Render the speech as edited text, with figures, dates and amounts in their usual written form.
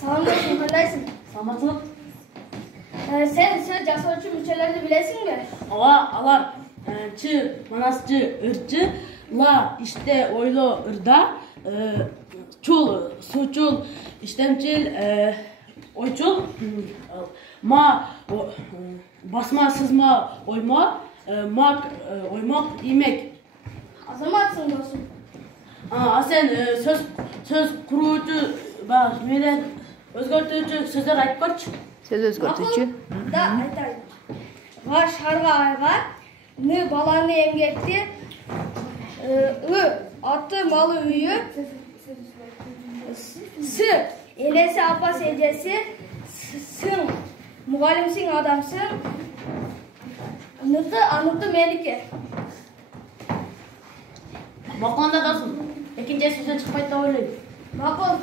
Саламатсың, кандайсың? Саламатсың? Sen söz жасоочу мүчөлөрдү билесиңби? Ооба, алар чы, манасчы, ырчы, ла, иште, ойло, ырда, чул, сучул, иштемчил, ойчул, ма, басма, сызма, ойма, мак, оймак, имек. Азаматсың досум. Сен сөз куруучу, менен өзгөртүүчү сөздөр айтып барчы. Сөз өзгөртүүчү. Да, айтайын. Га шарга айга, ны баланы эмгекти, аты малы үйү, с энеси апасы эжеси, сың мугалимсиң адамсың, анысы меники. Макуланда досум, экинчи сөздөн чыкпайт деп ойлойм. Макул,